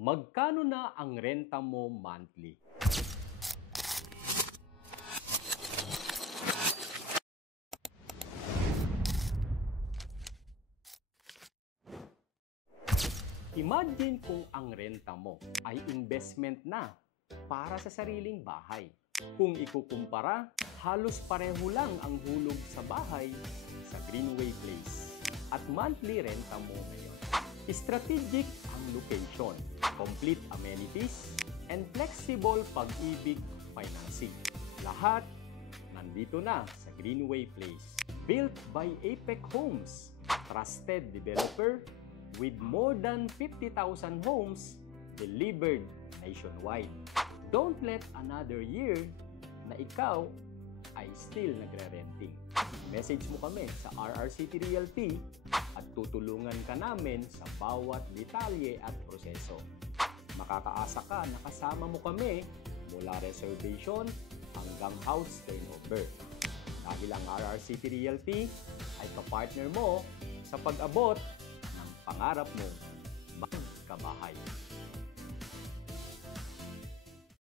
Magkano na ang renta mo monthly? Imagine kung ang renta mo ay investment na para sa sariling bahay. Kung ikukumpara, halos pareho lang ang hulog sa bahay sa Greenway Place at monthly renta mo ngayon. Strategic ang location, complete amenities, and flexible pag-ibig financing. Lahat nandito na sa Greenway Place. Built by Apex Homes, trusted developer with more than 50,000 homes delivered nationwide. Don't let another year na ikaw ay still nagre-renting. Message mo kami sa RRCity Realty at tutulungan ka namin sa bawat detalye at proseso. Makakaasa ka na kasama mo kami mula reservation hanggang house turnover. Dahil ang RRCity Realty ay kapartner mo sa pag-abot ng pangarap mo magkabahay.